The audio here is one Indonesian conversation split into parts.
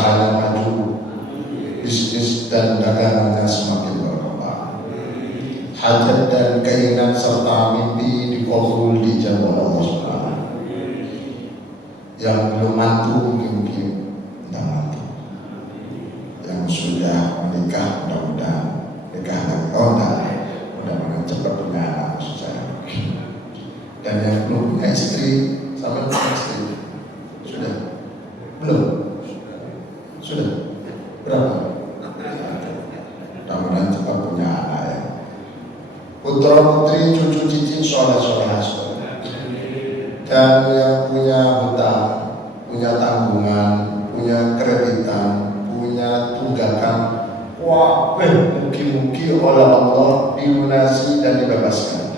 usahanya maju, bisnis dan dagangannya semakin berkembang, hajat dan keinginan serta mimpi dikabul dijabah Allah Subhanahu. Yang belum mantu mungkin tidak mantu, yang sudah menikah mudah-mudahan nikah lagi. Oh enggak, mudah-mudahan cepat punya anak maksud saya. Dan yang belum punya istri sama punya istri sudah belum? Sudah berapa? Mudah-mudahan cepat punya anak ya. Putra putri cucu cicit soleh-solehah. Dan yang punya hutang, punya tanggungan, punya kreditan, punya tunggakan, wah, mugi-mugi oleh Allah dilunasi dan dibebaskan.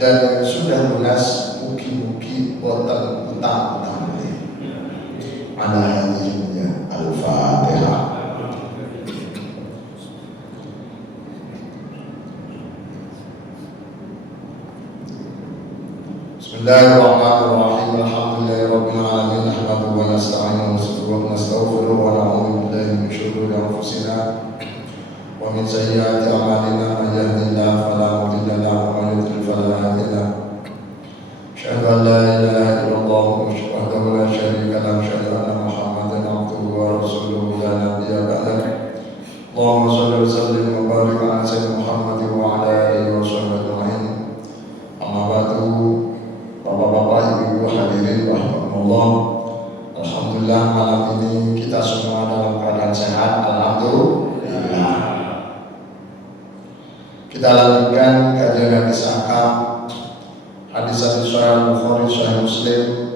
Dan yang sudah lunas, mugi-mugi boten utang-utang ini. Ala hadhihi al-Fatihah. Bismillahirrahmanirrahim. Alhamdulillahirabbil alamin. Nahmaduhu wa nasta'inuhu wa nastaghfiruhu wa na'udzu billahi min shururi anfusina wa min sayyiati a'malina. Man yahdihillahu fala mudilla lahu wa man yudlil fala hadiya lahu. Asyhadu an la ilaha illallah wahdahu la syarika lahu wa asyhadu anna Muhammadan abduhu wa rasuluhu la nabiyya ba'dahu. Allahumma shalli wa sallim wa barik ala sayyidina Muhammad wa ala alihi wa sahbihi ajma'in. Amma ba'du. Bapak-bapak, ibu-ibu hadirin rahimahumullah. Alhamdulillah malam ini kita semua dalam keadaan sehat. Alhamdulillah. Kita lanjutkan kajian hadis akam, hadis Sahih Bukhari, Sahih Muslim,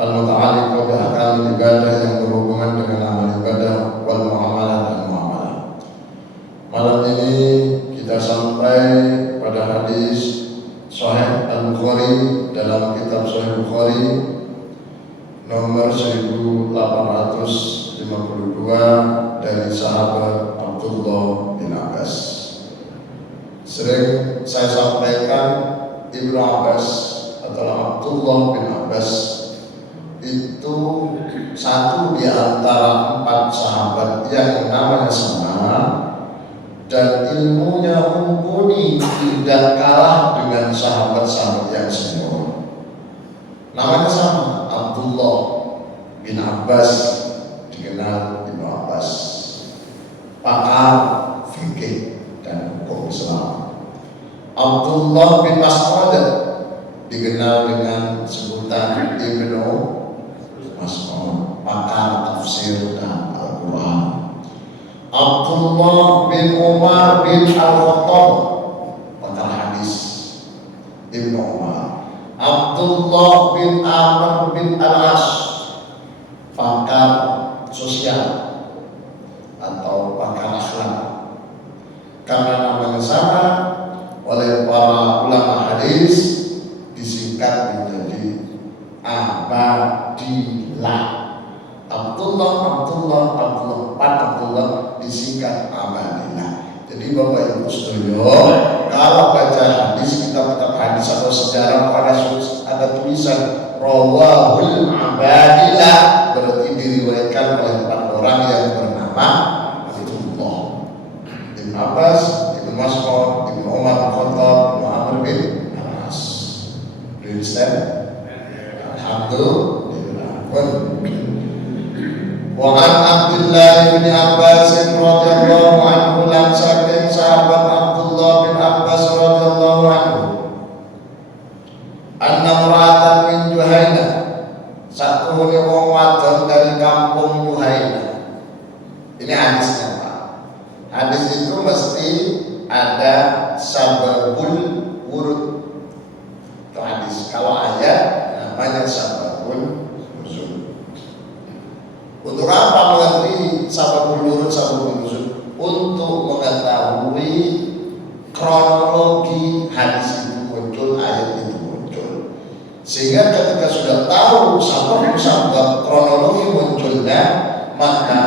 al-muta'alliq bi ahkam ibadah yang berhubungan dengan amal ibadah wal muamalah dan muamalah. Malam ini kita sampai pada hadis Sahih Al-Bukhari dalam kitab Sahih Bukhari nomor 1852 dari sahabat Abdullah bin Abbas. Sering saya sampaikan Ibnu Abbas atau Abdullah bin Abbas itu satu di antara 4 sahabat yang namanya sama dan ilmunya mumpuni, tidak kalah dengan sahabat-sahabat yang senior. Namanya sama, Abdullah bin Abbas, dikenal Ibnu Abbas, pakar fikih dan hukum Islam. Abdullah bin Mas'ud dikenal dengan sebutan Ibnu Mas'ud, pakar tafsir dan Al-Quran. Abdullah bin Umar bin Al-Khattab, pakar hadis Ibnu Umar. Abdullah bin Amr bin Al-As, pakar sosial atau pakar akhlak. Karena namanya sama, oleh para ulama hadis disingkat menjadi Abadillah. Abdullah disingkat Abadillah. Jadi Bapak Ibu sekalian, kalau baca hadis, kitab-kitab hadis atau sejarah, ada tulisan rawahul Abadillah, berarti diriwayatkan oleh 4 orang yang bernama Abdullah bin Abbas, Ibnu Mas'ud, Ibnu Umar bin Khattab, Muhammad bin Anas. Alhamdulillah. Wa an Abdullah bin Abbas radhiyallahu anhu, lan saking sahabat Abdullah bin Abbas radhiyallahu anhu, anna mar'atan min Juhaina, satu wong wadon dari kampung Juhaina. Ini hadisnya Pak. Hadis itu mesti ada sababul wurud. Itu hadis. Kalau ayat namanya sababul nuzul. Untuk apa mengerti sababul wurud, sababul nuzul? Untuk mengetahui kronologi hadis itu muncul, ayat itu muncul. Sehingga ketika sudah tahu sabab kronologi munculnya, maka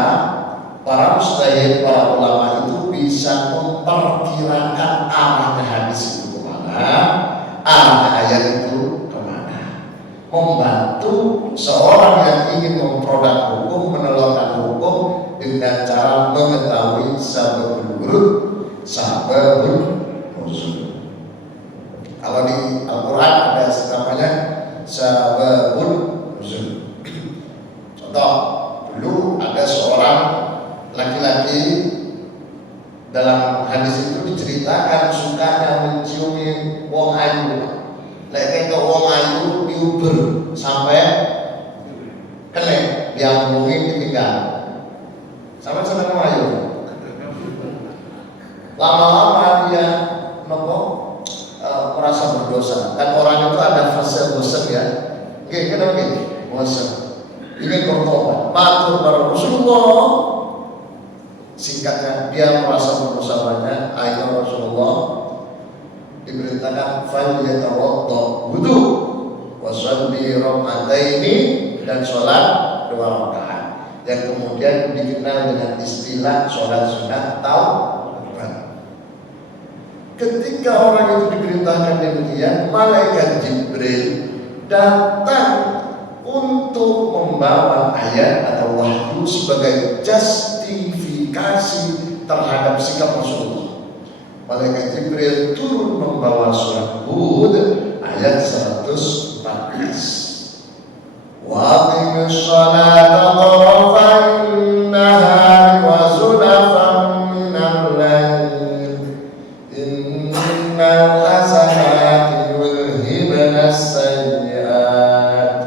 para mustahid, para ulama itu bisa memperkirakan arahnya hadis itu kemana, arahnya ayat itu kemana. Membantu seorang yang ingin memproduk Kalau di Al-Quran ada namanya sababun nuzul. Contoh, dulu ada seorang laki-laki dalam hadis itu diceritakan sukanya menciumi wong ayu. Lek ke wong ayu diuber sampai kene diambungi ditinggal. Sampai seneng wong ayu. Lama-lama dia merasa berdosa. Dan orang itu ada fase bosan ya. Kenapa bosan? Ingin bertobat. Matur kepada Rasulullah. Singkatnya dia merasa berdosa banyak. Ayat Rasulullah diberitakan fal yatawadda wudu wa shalli rak'ataini dan sholat 2 rakaat. Yang kemudian dikenal dengan istilah sholat sunat taubat. Ketika orang itu diperintahkan demikian, malaikat Jibril datang untuk membawa ayat atau wahyu sebagai justifikasi terhadap sikap Rasulullah. Malaikat Jibril turun membawa surat Hud ayat 114. Wa aqimis sholata tarafain nahari wa zulafan minal lail innal hasanati yudhhibna as-sayyi'at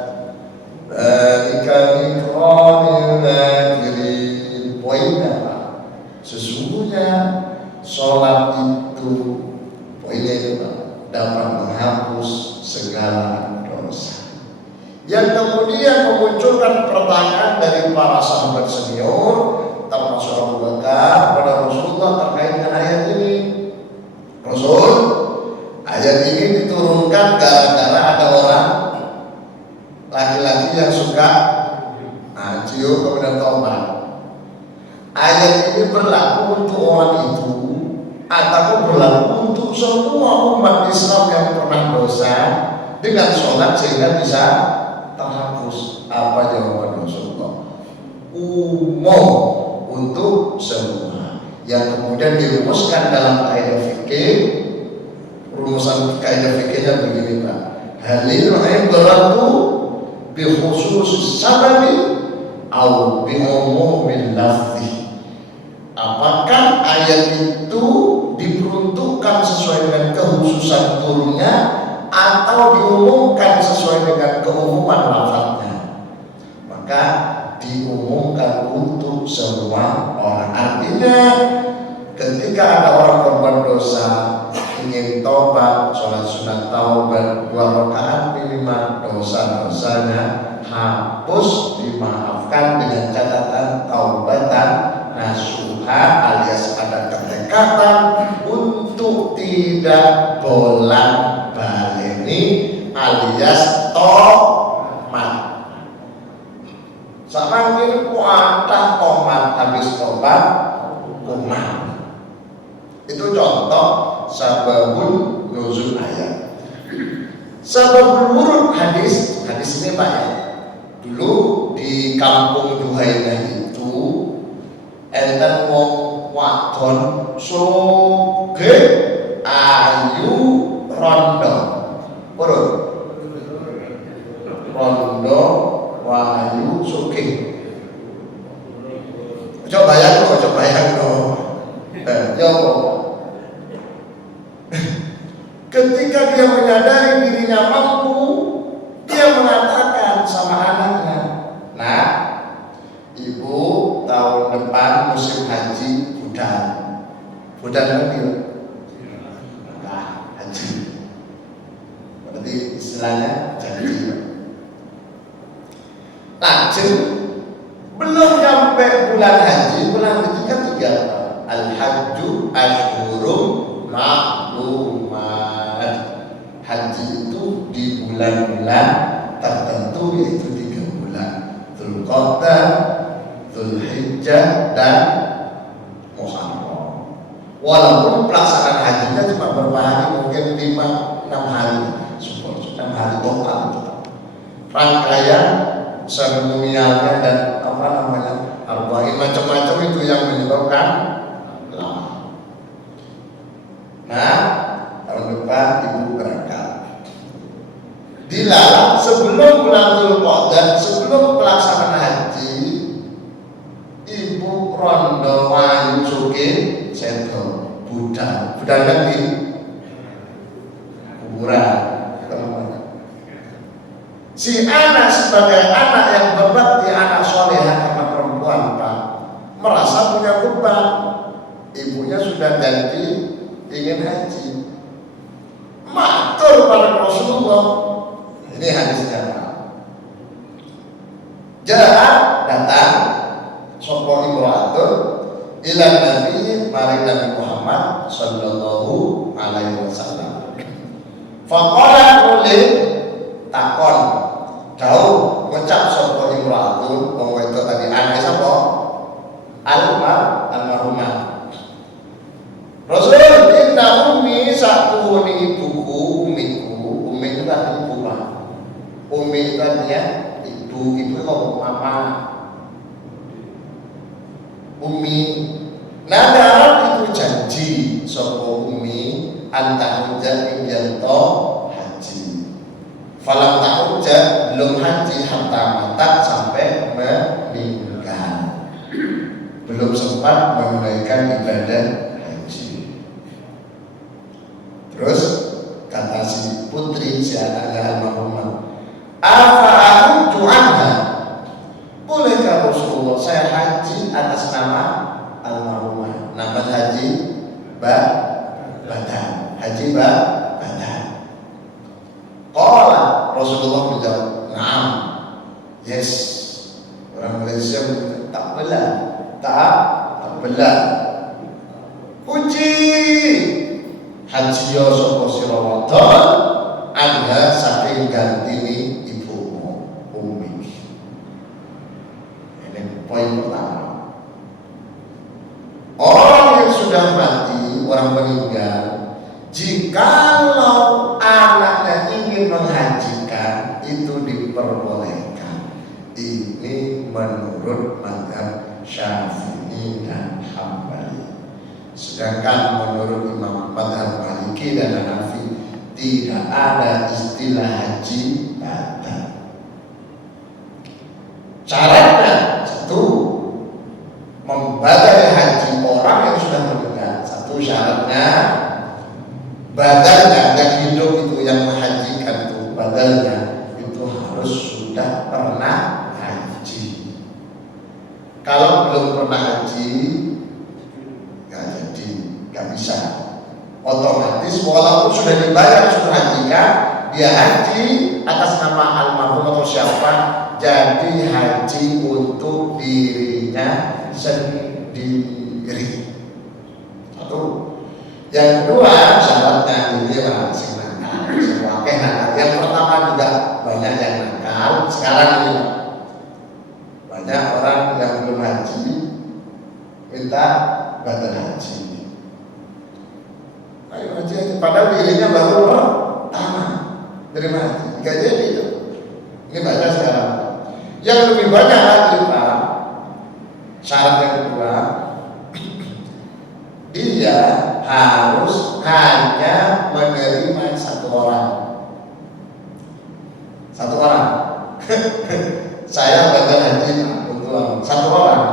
dzalika dzikra lil-dzakirin. Poinnya sesungguhnya sholat itu poinnya itu dapat menghapus segala dosa. Yang kemudian memunculkan pertanyaan dari para sahabat senior termasuk Abu Bakar kepada Rasulullah terkait dengan ayat ini. Rasul, ayat ini diturunkan gara-gara ada orang laki-laki yang suka cium kemudian tobat. Ayat ini berlaku untuk orang itu ataupun berlaku untuk semua umat Islam yang pernah dosa dengan sholat sehingga bisa terhapus. Apa jawaban Rasulullah? Umum untuk semua. Yang kemudian dirumuskan dalam kaidah fikih. Rumusan kaidah fikihnya begini Pak. Halil ibratu bi khusus sababi au bi umumil lafzi. Apakah ayat itu diperuntukkan sesuai dengan kekhususan turunnya atau diumumkan sesuai dengan keumuman lafaznya? Maka diumumkan untuk semua orang. Artinya ketika ada orang berbuat dosa ingin taubat, sholat sunat taubat 2 rakaat minimal, dosa-dosanya hapus, dimaafkan dengan catatan taubatan nasuha alias ada ketekatan untuk tidak bolak-balik alias tomat. Sama ini kuatah tomat habis tobat kumat. Itu contoh sababun nuzul ayat. Sababul wurud hadis ini Pak ya. Dulu di kampung Juhainah itu enten wong wadon soge ayu rondo. Purun. Rondo wayu soge. Coba bayang no. Ketika dia menyadari dirinya mampu, dia mengatakan sama anaknya, "Nah, ibu tahun depan musim haji budan nanti haji." Berarti istilahnya janji. Lanjut, belum sampai bulan haji kan 3 Al-Hajju Ashhurum Ma'lumat. Haji itu di bulan-bulan tertentu yaitu 3 bulan. Dzulqa'dah, Dzulhijjah dan Muharram. Walaupun pelaksanaan hajinya cuma beberapa hari, mungkin 5-6 hari, 6 hari total. Rangkaian seremonialnya dan arba'in macam-macam itu yang menyebabkan lama. Nah, tahun depan ibu berangkat dilarang sebelum bulan Dzulqa'dah, sebelum pelaksanaan haji, ibu rondo wayu suki sedo budak kan di kuburan. Si anak sebagai anak yang berbakti, anak solehah karena perempuan Pak, merasa punya beban. Ibunya sudah janji ingin haji, matur pada Rasulullah. Ini hadisnya Pak. Jarak datang sopo imro'atun ila Nabi maring Nabi Muhammad sallallahu alaihi wasallam. Faqala ulil takon jauh ngucap sopo imro'atun wong wedok tadi anak sapa? Almarhumah. Rasul inna ummi satuhuni ibuku, umi itu kan ibu Pak. Umi itu artinya ibu kok mama. Umi nadarat itu janji sopo umi antah hujan ing haji. Falam tak hujan belum haji hatta mata sampai meninggal, belum sempat menunaikan ibadah haji. Terus kata si putri, si anaknya almarhumah, apa aku anha, bolehkah Rasulullah saya haji atas nama almarhumah? Nama haji Badan, haji Badan. Qala Rasulullah menjawab, "Na'am." Yes. Orang Malaysia tak belah. Tak belah. Puji haji yo sapa sira wadon anha saking gantine ibumu umi. Ini poin pertama. Orang yang sudah mati, orang meninggal, jikalau anaknya ingin menghajikan, itu diperbolehkan. Ini menurut mazhab Syafi'i dan Hambali. Sedangkan menurut Imam mazhab Maliki dan Hanafi tidak ada istilah haji badan. Syaratnya satu, membadai haji orang yang sudah meninggal. Satu syaratnya badannya yang hidup itu, yang menghajikan itu badannya itu harus sudah pernah haji. Kalau belum pernah haji nggak jadi, nggak bisa. Otomatis walaupun sudah dibayar, sudah hajikan, dia haji atas nama almarhum atau siapa, jadi haji untuk dirinya sendiri. Satu. Yang kedua syaratnya ini lah sing nakal, semua nakal. Yang pertama juga banyak yang nakal. Sekarang ini banyak orang yang belum haji minta batal haji. Ayo haji, padahal dirinya baru pertama terima haji. Gak jadi itu. Ini banyak sekarang. Yang lebih banyak lagi Pak, syarat yang kedua, dia harus hanya menerima satu orang. Satu orang. Saya batal haji untuk satu orang.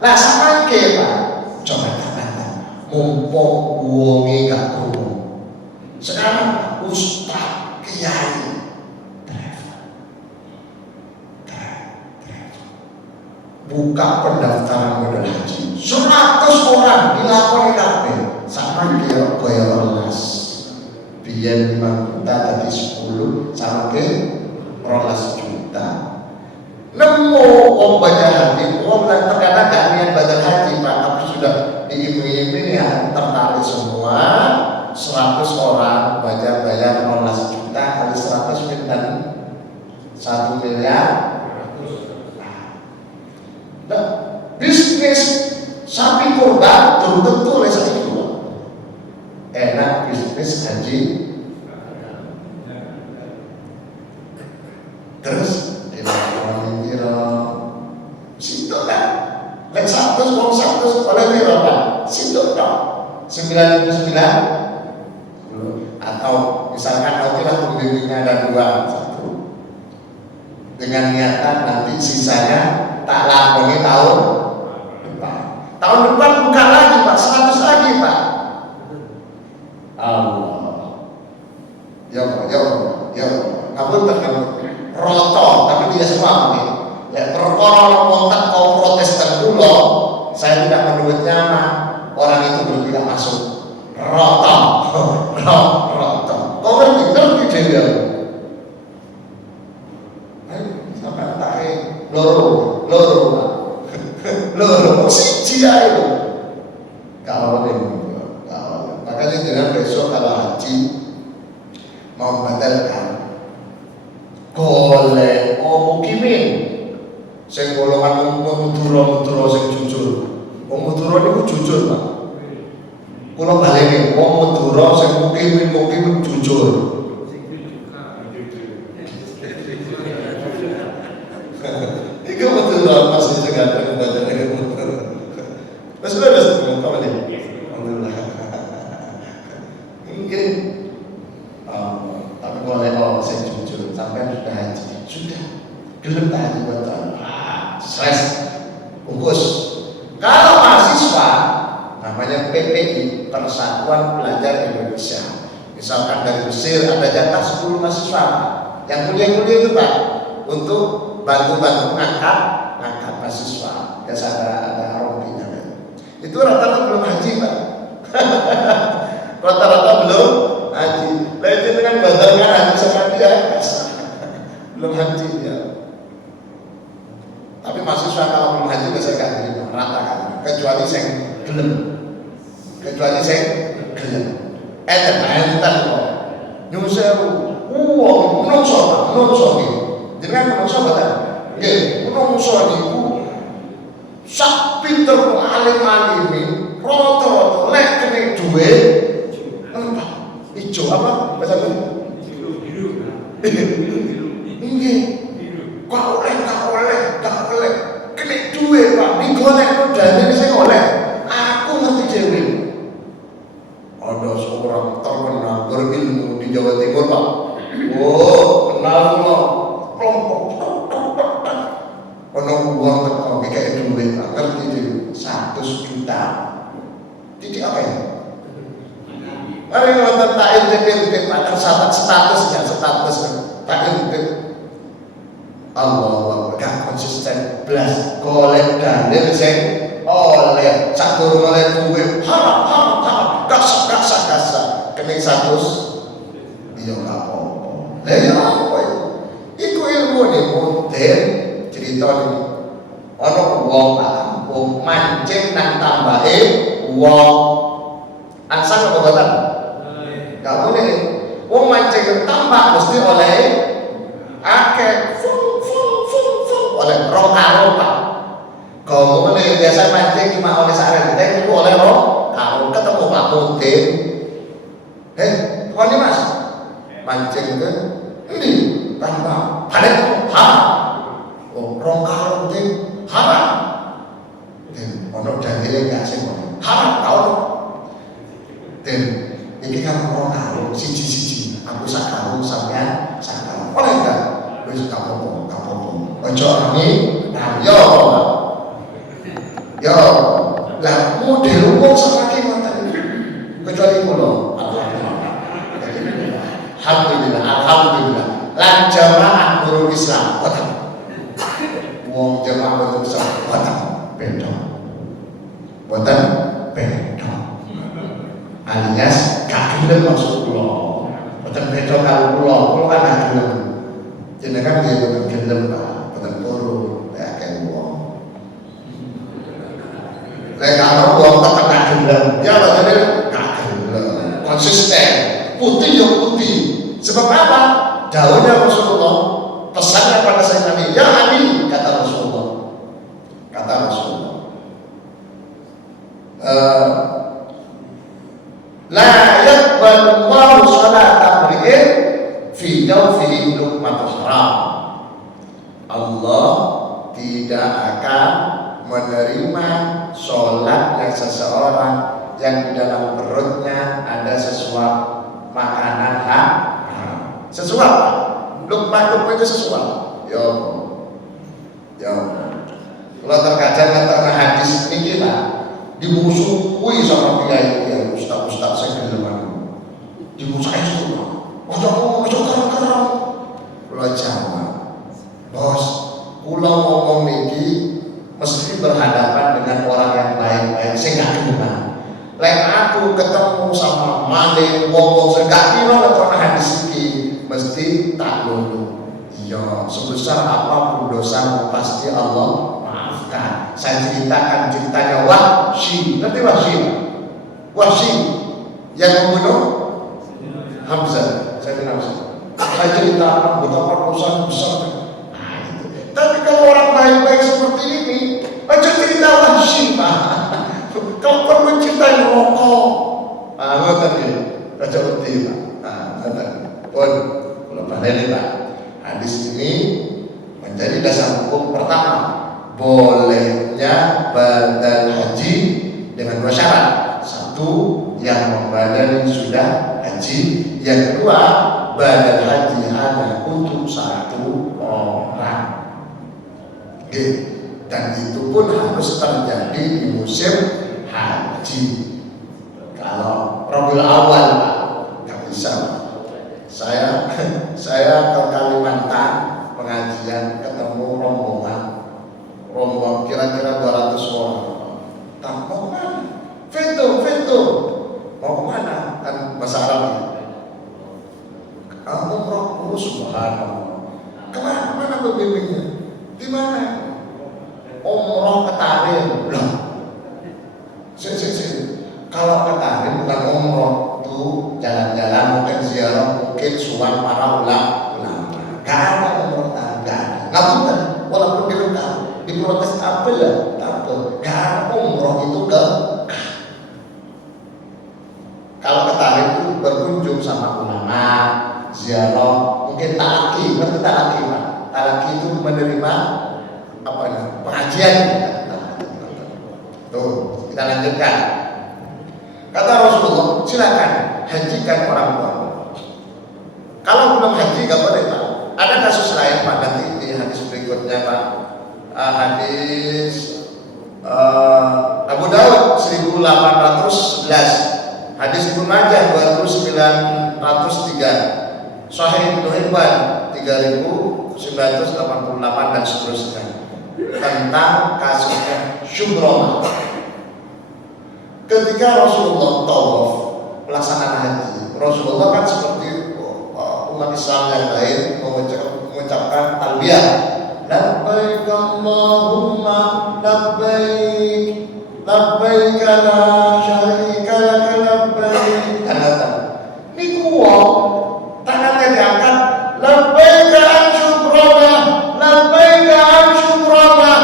Lah sama ke Pak, coba kata mumpung wonge gak krungu. Sekarang ustaz, kiai, buka pendaftaran modal haji 100 orang dilapor kabeh sama kira kaya rolas biyen 5 juta tadi 10 sama ke rolas juta nemu wong baca haji. Wong terkadang gak niat baca haji Pak, tapi sudah diiming-iming ya tertarik semua. 100 orang bayar rolas juta kali 100 pinten 1 miliar. Nah, bisnis sapi kurban belum tentu oleh sapi kurban. Enak bisnis haji. Terus tidak orang kira situ kan, lek 100 wong 100 oleh kira Pak, situ dong 99 atau misalkan oke lah pembimbingnya ada 2, 1 dengan niatan nanti sisanya tak lakoni tahun depan. Tahun depan bukan lagi Pak, 100 lagi Pak. Allah. Ya ngapun tekan roto, tapi dia semua nih. Ya perkara kontak kaum Protestan dulu, saya tidak menurut nyaman. Orang itu tidak masuk. Roto. Kau ngerti dia. Sampai tarik loro siji ae lho. Kalau makanya jangan besok kalau haji mau batalkan golek mukimin sing golongan mudura sing jujur. Wong mudura niku jujur, Pak. Kula baleni wong mudura sing mukimin jujur. Iku mudura masih segala badan niku. Wes apa nih? Alhamdulillah. Mungkin tapi boleh saya jujur sampai sudah haji sudah gelem haji betul stres bungkus. Kalau mahasiswa namanya PPI Persatuan Pelajar Indonesia, misalkan dari Mesir ada jatah 10 mahasiswa yang kuliah-kuliah itu Pak untuk bantu-bantu ngangkat mahasiswa. Biasa ada rompinya kan. Itu rata-rata belum haji Pak. Rata-rata belum haji. Lah itu dengan badannya haji sama dia belum haji dia. Tapi mahasiswa kalau belum haji bisa gak terima rata kan. Kecuali saya gelem. Enten kok. Nyusewu. Menungso iki. Jenengan menungso boten? Nggih, menungso niku sak pinter alim-alime rata-rata lek kene dhuwit ijo apa bahasa biru. Nggih. Kok oleh kene dhuwit Pak, digolekno dalane sing oleh. Aku ngerti dhewe. Ada seorang terkenal berilmu di Jawa Timur Pak. Oh, kenal kok. Ono uang teko kayak duit Pak, ngerti dhewe 100 juta. Titik apa ya? Mari nonton tak intip Pak, statusnya tak intip. Allah gak konsisten blas golek dalil sing oleh sak durung oleh duwe haram gasa kene 100 iya gak apa-apa. Lah ya apa iku ilmu ne modern cerita iki ana wong kampung mancing nang tambahe wong ansang apa boten gak boleh wong mancing tambah mesti oleh akeh oleh rong karo Pak. Kalau mulai biasa mancing cuma oleh saren, kita itu oleh rong karo ketemu Pak Mudin. Kau Mas mancing kan? Ini tanpa balik haram. Rong karo itu haram. Ono dalile gak sing haram tau. Dan ini kan rong karo siji-siji. Aku sak karo sampean sak karo. Oleh enggak? Wis kapopo. Ojo ini, yo, lah model wong sakake ngoten kecuali kula. Alhamdulillah. Lan jamaah nurul Islam. Wong jamaah nurul Islam boten beda. Alias gak gelem maksud kula. Boten beda karo kula kan gak gelem. Jenengan nggih boten gelem Pak. Puru kayak wong. Lek karo wong tekan gelem, ya lho gak gelem. Konsisten, putih ya putih. Sebab apa? Dawuhnya Rasulullah, pesannya pada saya Nabi, ya Nabi, kata Rasulullah. La yaqbalu Allahu sholata imri'in fi jawfihi luqmatul haram. Allah tidak akan menerima sholatnya seseorang yang di dalam perutnya ada sesuatu makanan haram. Sesuatu, luqmah itu sesuatu. Yo, Kalau terkadang kata hadis ini kita dimusuhi sama kiai ustaz saya gelem dimusuhi itu. Ojo karang-karang. Kula jawab, bos, kula ngomong niki mesti berhadapan dengan orang yang baik-baik sing gak kenal. Lek aku ketemu sama maling wong sing gak kira nek hadis iki mesti tak lulu. Iya, sebesar apapun dosamu pasti Allah maafkan. Saya ceritakan ceritanya Wahsy. Ngerti Wahsy? Wahsy yang membunuh Hamzah. Saya kenal Hamzah. Saya ceritakan betapa dosa besar. Nah, itu. Tapi kalau orang baik-baik seperti ini, aja cerita Wahsy, Pak. Kalau perlu cerita rokok. Ah, tadi aja uti, Pak. Ah, tadi. Pun, kalau pandai Pak. Hadis ini menjadi dasar hukum pertama, bolehnya badal haji dengan dua syarat. Satu, yang membadal sudah haji. Yang kedua, badal haji hanya untuk satu orang. Dan itu pun harus terjadi di musim haji. Kalau Rabiul Awal Pak, nggak bisa. Saya ke Kalimantan pengajian, ketemu rombongan kira-kira 200 orang. Tak mau kemana? Vento mau kemana? Kan bahasa Arab ya. Kamu umroh, subhanallah. Kemana pembimbingnya? Di mana? Umroh ke Tarim. Loh. Kalau ke Tarim bukan umroh, tuh jalan-jalan mungkin ziarah, mungkin suan para ulama. Karena umroh Tarim, nggak bukan. Walaupun diprotes apa ya? Apa? Karena umroh itu ke kalau ke Tarim itu berkunjung sama ulama, ziarah, mungkin talaki, ngerti talaki Pak? Talaki itu menerima apa ya? Pengajian. Tuh, kita lanjutkan. Kata Rasulullah, silakan hajikan orang tua. Kalau belum haji nggak boleh Pak. Ada kasus lain Pak, nanti di hadis berikutnya Pak. Hadis Abu Dawud 1811, hadis Ibnu Majah 2903, Sahih Ibnu Hibban 3988 dan seterusnya, tentang kasusnya Syubromah. Ketika Rasulullah tawaf pelaksanaan haji, Rasulullah kan seperti umat Islam yang lain mengucapkan talbiyah, labbaik Allahumma labbaik, labbaik la syarika lak labbaik. Niku wong tangannya diangkat, labbaik an syukrona, labbaik an syukrona.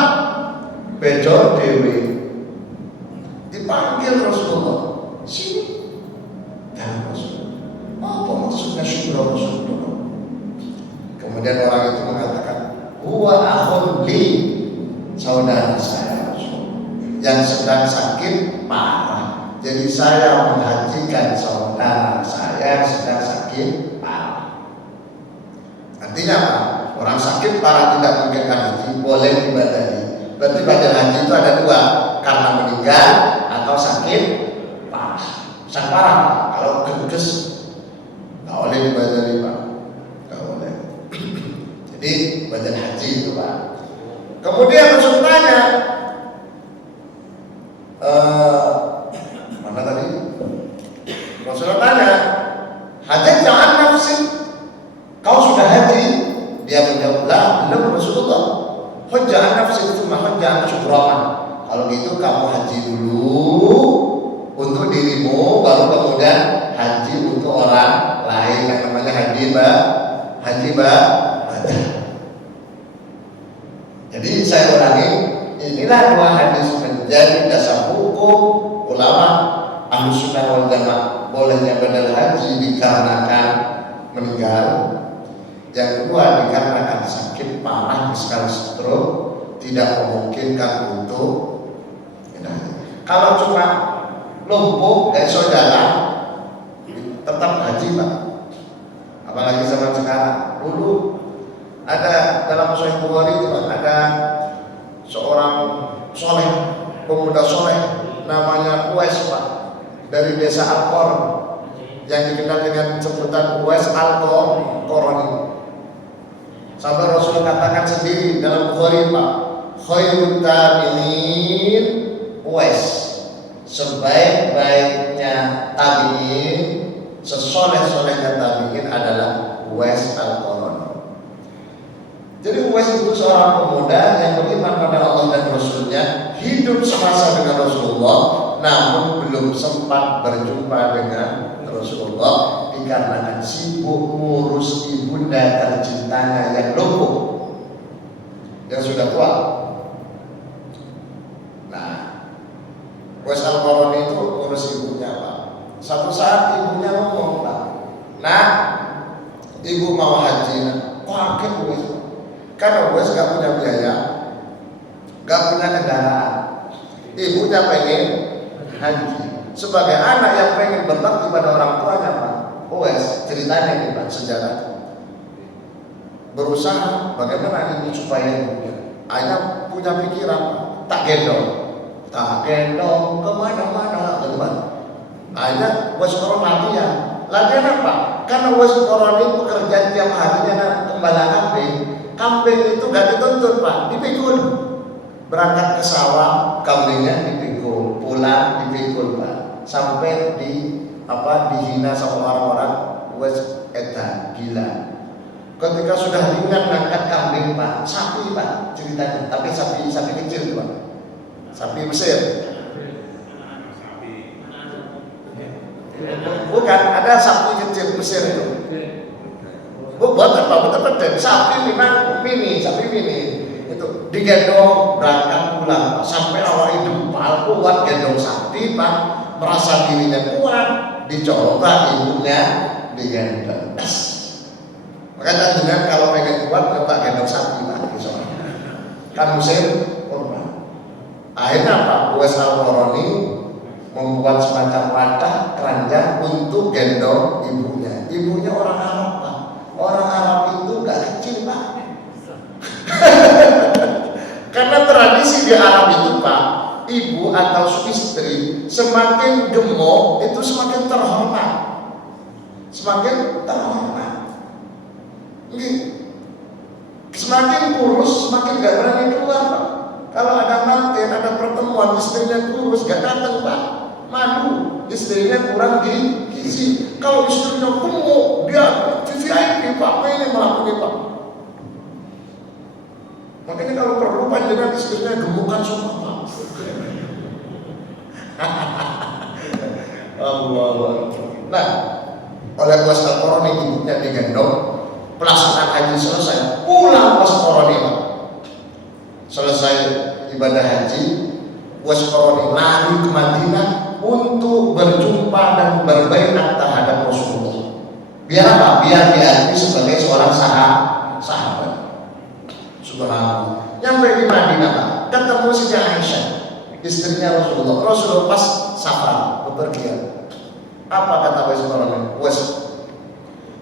Bejo dewi dipanggil Rasulullah, sini. Dan Rasulullah, apa maksudnya syukrona? Kemudian orang itu mengatakan, huwa akhun li, saudara saya yang sedang sakit parah. Jadi saya menghajikan saudara saya yang sedang sakit parah. Artinya apa? Orang sakit parah tidak mungkin haji, boleh dibadali. Berarti badal haji itu ada dua, karena meninggal atau sakit parah. Sakit parah, kalau keges nggak boleh dibadali Pak, nggak boleh. Jadi badal haji itu Pak. Kemudian Rasul tanya, mana tadi? Rasulullah tanya, haji jangan nafsi, kau sudah haji? Dia menjawab, lah belum Rasulullah. Hujjah nafsi itu mah hujjah syukrona. Kalau gitu kamu haji dulu untuk dirimu, baru kemudian haji untuk orang lain yang namanya haji badal. Jadi saya ulangi, inilah dua hadis menjadi dasar hukum ulama Ahlus Sunnah wal Jamaah, bolehnya badal haji dikarenakan meninggal. Yang kedua dikarenakan sakit parah, misalkan stroke, tidak memungkinkan untuk kalau cuma lumpuh dan saudara tetap haji Pak. Apalagi zaman sekarang. Dulu ada dalam Sahih Bukhari itu Pak, ada seorang soleh, pemuda soleh namanya Uwais Pak, dari desa Al-Qor yang dikenal dengan sebutan Uwais Al-Qarani. Sampai Rasul katakan sendiri dalam Bukhari Pak, khairut tabi'in Uwais, sebaik-baiknya tabi'in, sesoleh-solehnya tabi'in adalah Uwais Al-Qarani. Jadi Uwais itu seorang pemuda yang beriman pada Allah dan Rasulnya, hidup semasa dengan Rasulullah, namun belum sempat berjumpa dengan Rasulullah dikarenakan sibuk ngurus ibunda tercintanya yang lumpuh, yang sudah tua. Nah, Uwais Al-Qarani itu ngurus ibunya Pak. Satu saat ibunya ngomong Pak, nah ibu mau haji. Kaget Uwais, karena Uwais gak punya biaya, gak punya kendaraan. Ibunya pengen haji. Sebagai anak yang pengen berbakti pada orang tuanya Pak, Uwais ceritanya ini Pak, sejarah berusaha bagaimana ibu supaya ibunya. Ayah punya pikiran, tak gendong kemana-mana teman. Ayah Uwais Qarani latihan apa? Karena Uwais Qarani pekerjaan tiap harinya gembala kambing itu gak dituntut Pak, dipikul. Berangkat ke sawah, kambingnya dipikul, pulang dipikul Pak, sampai dihina sama orang-orang. Uwais edan gila. Ketika sudah ringan ngangkat kambing Pak, sapi Pak ceritanya, tapi sapi kecil Pak, sapi Mesir. Bukan, ada sapi kecil Mesir itu. Buat apa? Betul-betul sapi mini itu digendong berangkat pulang sampai awal dempal kuat gendong sapi Pak, merasa dirinya kuat, dicoba ibunya digendong. Makanya dengan kalau pengen kuat letak gendong sapi Pak, kan Mesir korban. Akhirnya Pak, Uwais Al-Qarani membuat semacam wadah keranjang untuk gendong ibunya. Ibunya orang Arab Pak. Orang Arab itu gak kecil Pak. Karena tradisi di Arab itu Pak, ibu atau istri semakin gemuk itu semakin terhormat. Semakin kurus semakin gak berani keluar Pak. Kalau ada manten, ada pertemuan, istrinya kurus gak datang Pak, malu, istrinya kurang gizi. Kalau istrinya gemuk, dia VVIP Pak, ini melakukan Pak. Makanya kalau perlu panjenengan istrinya gemukan semua Pak. Allah. Nah, oleh Uwais Al-Qarani ibunya digendong, pelaksanaan haji selesai, pulang Uwais Al-Qarani Pak. Selesai ibadah haji, Uwais Qarani lari ke Madinah untuk berjumpa dan berbaiat terhadap Rasulullah. Biar apa? Biar diakui sebagai seorang sahabat. Subhanallah. Nyampe di Madinah Pak, ketemu Siti Aisyah, istrinya Rasulullah. Rasulullah pas safar bepergian. Apa kata Uwais Qarani? Uwais,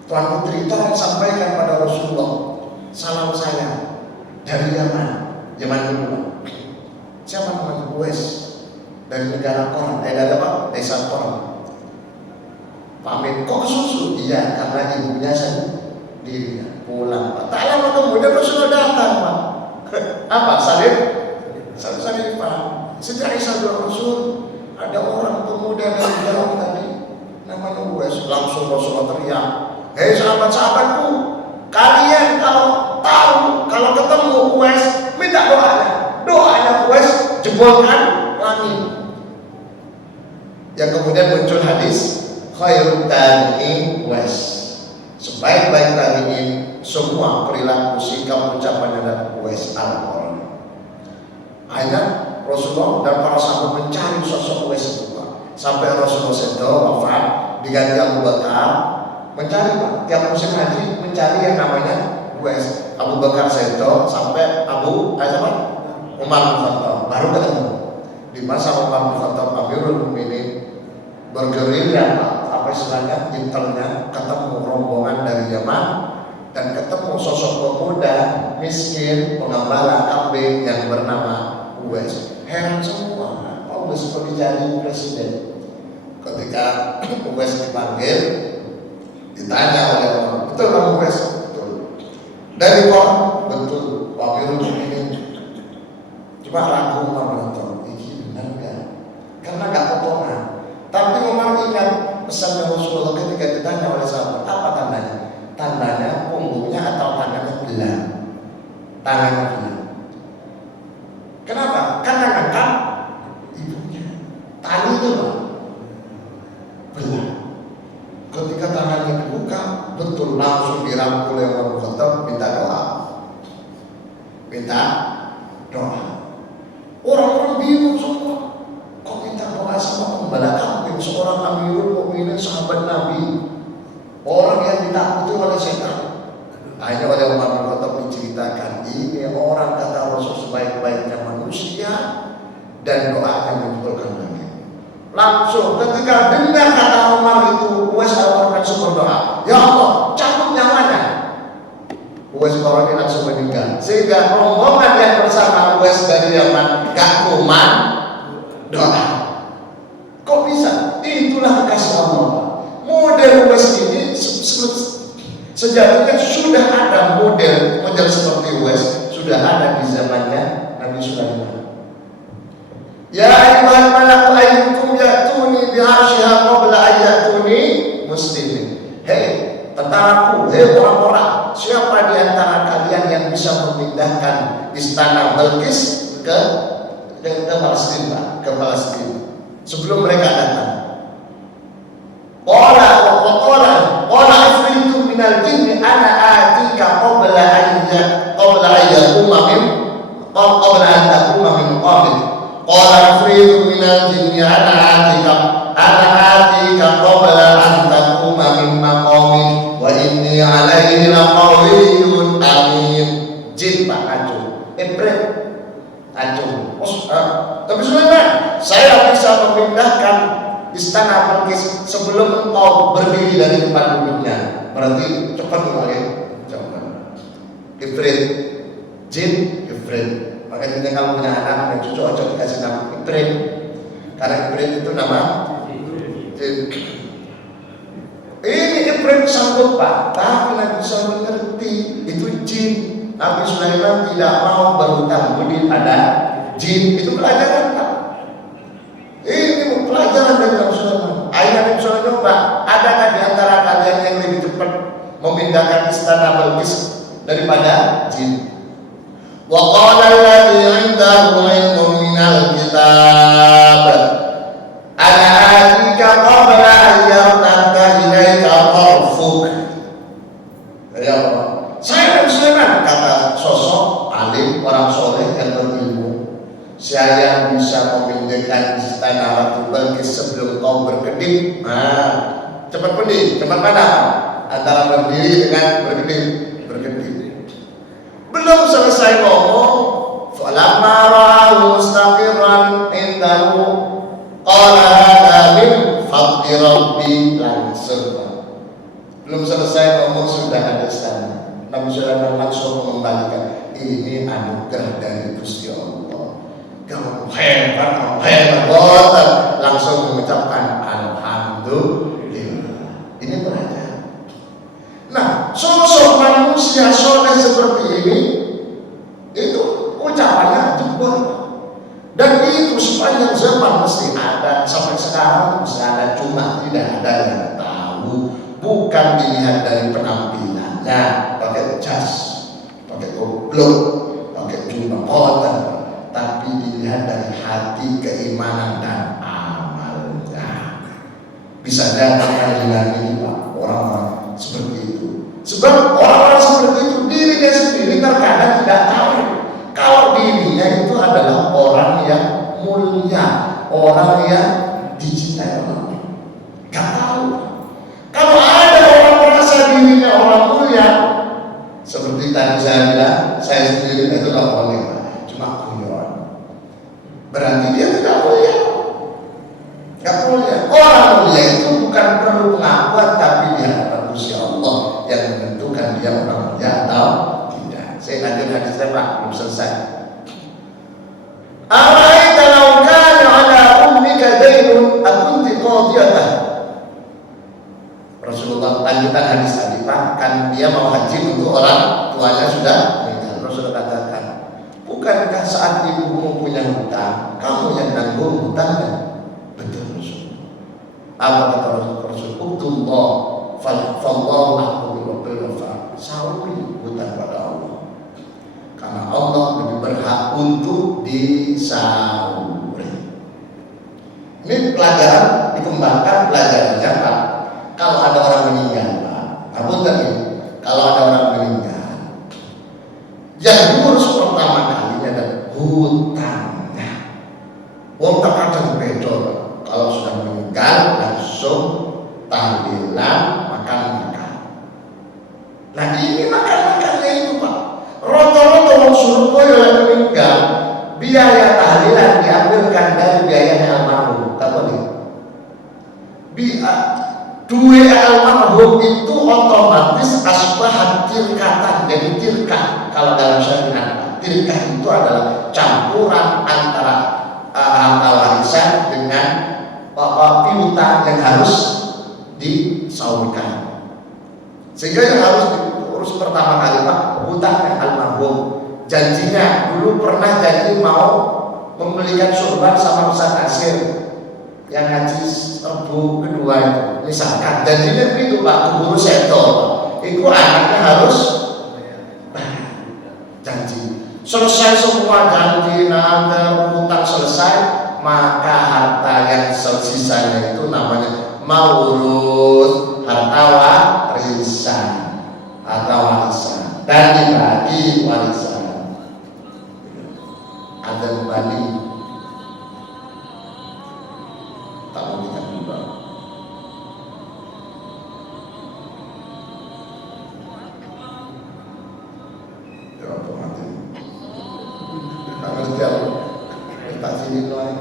Tuan Putri tolong sampaikan pada Rasulullah salam saya dari Yaman dulu. Siapa namanya? Uwais, dari negara Qor, dari apa? Desa Qor. Pamit kok susu? Iya, karena ibunya sendiri pulang Pak. Tak lama kemudian Rasulullah datang Pak. Apa? Salib Pak. Siti Aisyah bilang, Rasul, ada orang pemuda dari jauh tadi namanya Uwais. Langsung Rasulullah teriak, hei sahabat-sahabatku, kalian kalau tahu, kalau ketemu Uwais, minta doanya Uwais jebolkan langit. Yang kemudian muncul hadis khairut tabi'in Uwais, sebaik-baik tabi'in, semua perilaku sikap ucapannya dan Uwais Al-Qarani. Akhirnya Rasulullah dan para sahabat mencari sosok Uwais itu Pak. Sampai Rasulullah itu wafat, diganti Abu Bakar, mencari Pak. Tiap musim haji mencari yang namanya Uwais. Abu Bakar Saito sampai Umar bin Khattab baru ketemu. Di masa Umar bin Khattab Amirul Mukminin bergerilya Pak, apa istilahnya, intelnya, ketemu rombongan dari Yaman dan ketemu sosok pemuda miskin pengembala kambing yang bernama Uwais. heran semua, kok seperti jadi presiden. Ketika Uwais dipanggil, ditanya oleh orang, betul Bang Uwais? Betul. Dari kok? Betul. Amirul Mukminin. Cuma ragu Umar menonton, ini benar nggak? Karena nggak potongan. Tapi Umar ingat pesan Rasulullah ketika ditanya oleh sahabat, apa tandanya? Tandanya punggungnya atau tangannya belah? Tangannya belah. Kenapa? Karena ngangkat ibunya. Tali itu loh belah. Ketika tangannya dibuka, betul langsung dirangkul oleh Umar bin Khattab, minta doa. Minta doa. Orang-orang bingung semua. Kok minta doa sama pembala kambing, seorang Amirul Mukminin sahabat Nabi, orang yang ditakuti oleh setan. Akhirnya oleh Umar bin Khattab diceritakan, ini orang kata Rasul sebaik-baiknya manusia dan doanya menimbulkan langit. Langsung ketika dengar kata Umar itu, Uwais langsung berdoa, ya Allah, cabut nyawanya. Uwais Qarani langsung meninggal. Sehingga rombongan yang bersama Uwais dari Yaman gak kuman doa. Kok bisa? Itulah kasih Allah. Model Uwais ini sejatinya sudah ada model seperti Uwais, sudah ada di zamannya Nabi Sulaiman. Ya ayyuhal malaku ayyukum ya'tuni bi'arsyiha qabla ayyatuni muslimin. Hei tentaraku, hei orang-orang, siapa di antara kalian yang bisa memindahkan istana Balkis ke Palestina, sebelum mereka datang? Qala afritu minal jinni ana atika qabla ayyakuma min qabil. Qala afritu minal jinni ana atika qabla an takuma min maqamin wa inni alaihi laqawiyyun amin. Jin Pak acung, Ifrit acung. Tapi Sulaiman, saya bisa memindahkan istana Balkis sebelum engkau berdiri dari tempat duduknya. Berarti cepat kali, cepat. Ifrit, jin, Ifrit. Makanya kalau punya anak dan cucu cocok dikasih nama Ifrit, karena Ifrit itu nama jin. Ini Ifrit sanggup Pak, tapi Nabi bisa mengerti itu jin. Nabi Sulaiman tidak mau berhutang budi pada jin. Itu pelajaran Pak. Ini pelajaran dari Nabi Sulaiman. Akhirnya Nabi Sulaiman coba, adakah di antara kalian yang lebih cepat memindahkan istana Balkis daripada jin? Wa qala alladhi 'indahu 'ilmun minal kitab ana atika qabla an yartadda ilaika tarfuk. Ya Allah, saya Nabi Sulaiman, kata sosok alim orang soleh yang berilmu, saya bisa memindahkan istana Ratu Balkis sebelum kau berkedip. Nah, cepat pedih, cepat mana? Antara berdiri dengan berkedip. Belum selesai ngomong, falamma ra'ahu mustaqirran indahu qala hadza min fadli rabbi, langsung. Belum selesai ngomong sudah ada istana. Nabi Sulaiman langsung mengembalikan, ini anugerah dari Gusti Allah. Kamu hebat, bosan. Langsung mengucapkan alhamdulillah. Ini pelajaran. Nah, sosok manusia soleh seperti ini, itu ucapannya jebol. Dan itu sepanjang zaman mesti ada, sampai sekarang mesti ada, cuma tidak ada yang tahu. Bukan dilihat dari penampilannya, pakai jas, pakai goblok, pakai jubah potan, tapi dilihat dari hati, keimanan dan amalnya. Bisa datang dengan ini Pak, orang-orang seperti itu. Sebab orang-orang seperti itu dirinya sendiri terkadang tidak tahu kalau dirinya itu adalah orang yang mulia, orang yang dicintai Allah. Gak tahu. Kalau ada orang merasa dirinya orang mulia, seperti tadi saya bilang, saya sendiri itu gak boleh, cuma guyon. Berarti dia tidak mulia. Gak mulia. Orang mulia itu bukan perlu pengakuan, tapi dia manusia Allah yang menentukan dia orang mulia atau tidak. Saya lanjut hadis Pak, belum selesai. Ara'aita kan dia mau haji untuk orang tuanya sudah meninggal. Rasul katakan, bukankah saat ibumu punya hutang, kamu yang nanggung hutangnya? Betul Rasul. Apa kata Rasul? Uktullah fallahu ahqqu bil wafa. Sauri hutang pada Allah. Karena Allah lebih berhak untuk disauri. Ini pelajaran dikembangkan pelajarannya Pak. Kalau ada orang meninggal, Pak, kalau ada orang meninggal, yang diurus pertama kalinya adalah hutangnya. Wong terkadang beda, kalau sudah meninggal langsung tahlilan makan. Nah ini makan-makannya itu Pak. Roto-roto wong Surabaya yang meninggal, biaya tahlilan diambilkan dari biayanya almarhum. Tahu nih? Duit almarhum itu otomatis asbah tirkatan, jadi tirkah kalau dalam syariat. Tirkah itu adalah campuran antara harta warisan dengan piutang yang harus disaurikan. Sehingga yang harus diurus pertama kali Pak, hutangnya almarhum. Janjinya dulu pernah janji mau membelikan surban sama Ustaz Nasir yang ngaji Rebu kedua itu, misalkan janjinya begitu Pak, keburu seto, itu anaknya harus janji. Selesai semua janji, nada, hutang selesai, maka harta yang sisanya itu namanya maurus, harta warisan, dan dibagi warisan. Ada bani tak mau kita juga. Ya otomatis. Karena setiap kita sini lagi.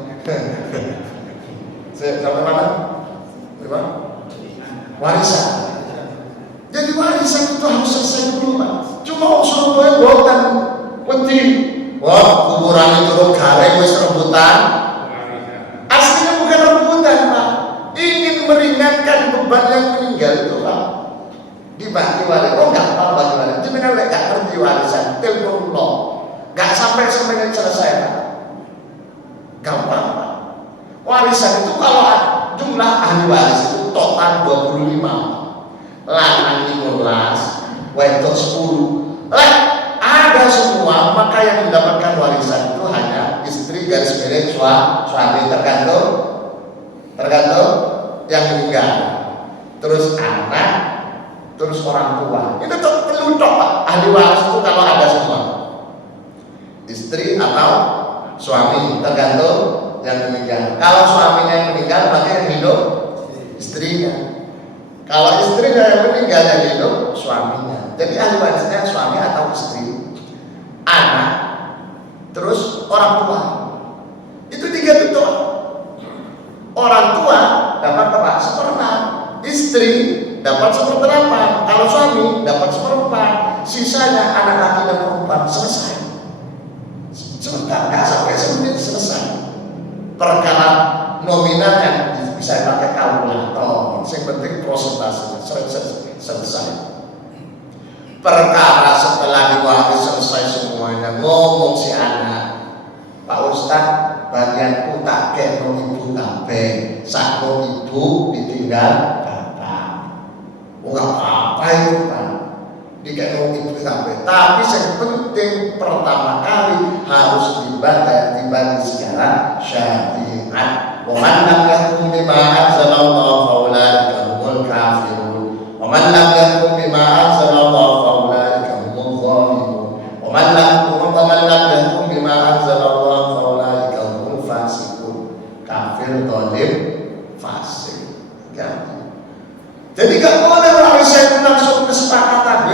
Sampai mana? Berapa? Warisan. Jadi warisan itu harus selesai dulu Pak. Cuma Surabaya buatan penting. Wah, kuburan itu gareng wis rebutan. Aslinya bukan rebutan Pak. Ingin meringankan beban yang meninggal itu Pak. Dibagi warisan. Oh enggak apa bagi warisan. Cuma nek gak ngerti warisan, telepon lo. Gak sampai selesai Pak. Gampang Pak. Warisan itu kalau jumlah ahli waris itu total 25. Lanang 15, wedok 10. Ada semua, maka yang mendapatkan warisan itu hanya istri garis miring suami, tergantung yang meninggal, terus anak, terus orang tua. Itu perlu Pak. Ahli waris itu kalau ada semua, istri atau suami, tergantung yang meninggal. Kalau suaminya yang meninggal, maka yang hidup istrinya. Kalau istrinya yang meninggal, yang hidup suaminya. Jadi ahli warisnya suami atau istri, anak, terus orang tua. Itu 3 betul. Orang tua dapat berapa? 1/4. Istri dapat 1/8. Kalau suami dapat 1/4. Sisanya anak laki dan perempuan. Selesai. Sebentar, nggak sampai semenit selesai. Perkara nominalnya bisa pakai kalkulator. Yang penting prosentasenya selesai. Perkara setelah diwaris selesai semuanya, ngomong si anak, Pak Ustadz, bagianku tak keno ibu kabeh, sakno ibu ditinggal bapak. Enggak apa-apa itu Pak, dikeno ibu kabeh. Tapi yang penting pertama kali harus dibagi secara syariat. Wa man lam yahkum bima anzalallahu fa ulaika humul kafirun. Wa man lam yahkum bima anzalallahu fa ulaika humul zalimun. Wa man lam yahkum bima anzalallahu fa ulaika humul fasiqun. Kafir, zalim, fasik. Jadi gak boleh warisan itu langsung kesepakatan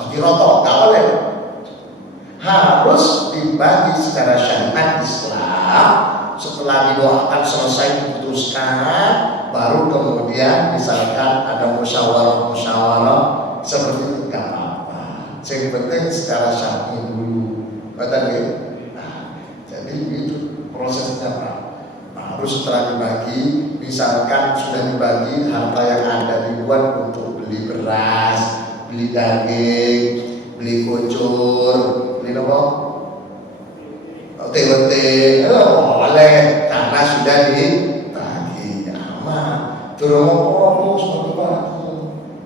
bagi roto, gak boleh. Harus dibagi secara syariat Islam. Setelah didoakan selesai diputuskan, baru kemudian misalkan ada musyawarah seperti itu nggak apa-apa. Yang penting secara syar'i dulu. Jadi itu prosesnya Pak. Harus setelah dibagi, misalkan sudah dibagi harta yang ada dibuat untuk beli beras. beras, beli daging, beli kucur, beli apa? Ote-ote, boleh karena sudah ditagih aman. Turun apa seperti Pak?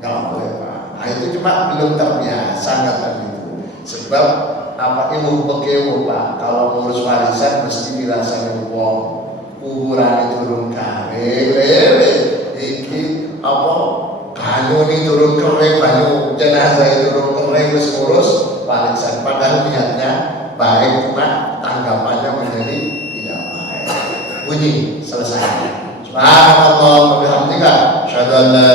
Nggak boleh Pak. Nah itu cuma belum terbiasa katanya itu. Sebab apa ilmu pekewo Pak? Kalau ngurus warisan mesti dirasani wong. Kuburan turun kare, iki apa? Banyu ini turun kering, banyu jenazah turun kering terus ngurus warisan. Padahal niatnya baik, cuma tanggapannya menjadi tidak baik. Bunyi selesai. Subhanallah wa bihamdika, asyhadu an la